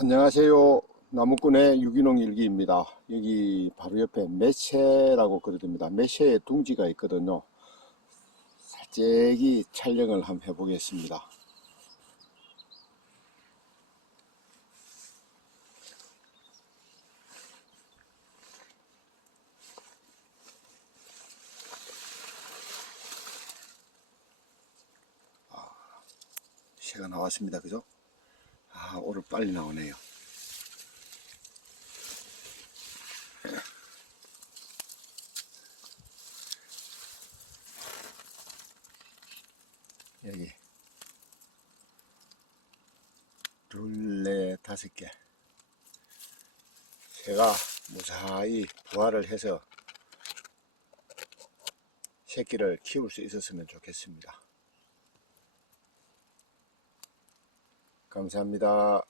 안녕하세요. 나무꾼의 유기농 일기입니다. 여기 바로 옆에 매체라고 그러답니다. 매체에 둥지가 있거든요. 살짝이 촬영을 한번 해보겠습니다. 아, 새가 나왔습니다. 그죠? 아, 오늘 빨리 나오네요. 여기 둘, 넷, 다섯 개 새가 무사히 부화를 해서 새끼를 키울 수 있었으면 좋겠습니다. 감사합니다.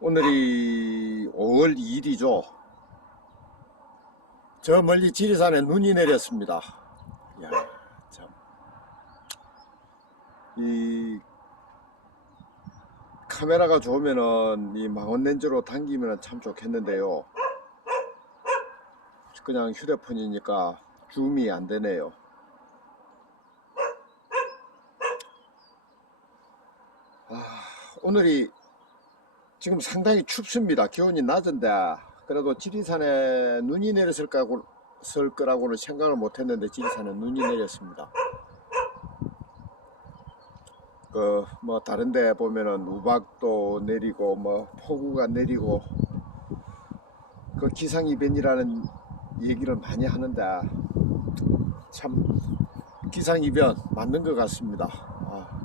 오늘이 5월 2일이죠. 저 멀리 지리산에 눈이 내렸습니다. 야, 참. 이 카메라가 좋으면은 이 망원 렌즈로 당기면 참 좋겠는데요. 그냥 휴대폰이니까 줌이 안 되네요. 아, 오늘이 지금 상당히 춥습니다. 기온이 낮은데 그래도 지리산에 눈이 내렸을 거라고는 생각을 못했는데 지리산에 눈이 내렸습니다. 그 뭐 다른데 보면은 우박도 내리고 뭐 폭우가 내리고 그 기상이변이라는 얘기를 많이 하는데 참 기상이변 맞는 것 같습니다. 아.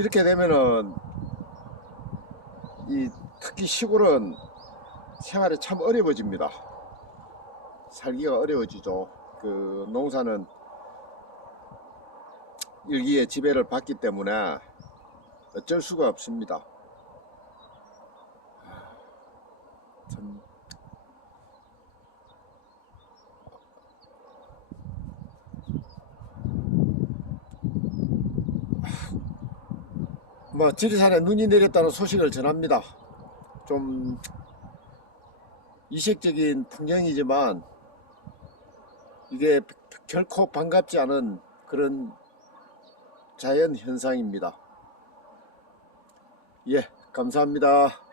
이렇게 되면은 이 특히 시골은 생활이 참 어려워집니다. 살기가 어려워지죠. 그 농사는 일기에 지배를 받기 때문에 어쩔 수가 없습니다. 아, 참 뭐 지리산에 눈이 내렸다는 소식을 전합니다. 좀 이색적인 풍경이지만 이게 결코 반갑지 않은 그런 자연 현상입니다. 예, 감사합니다.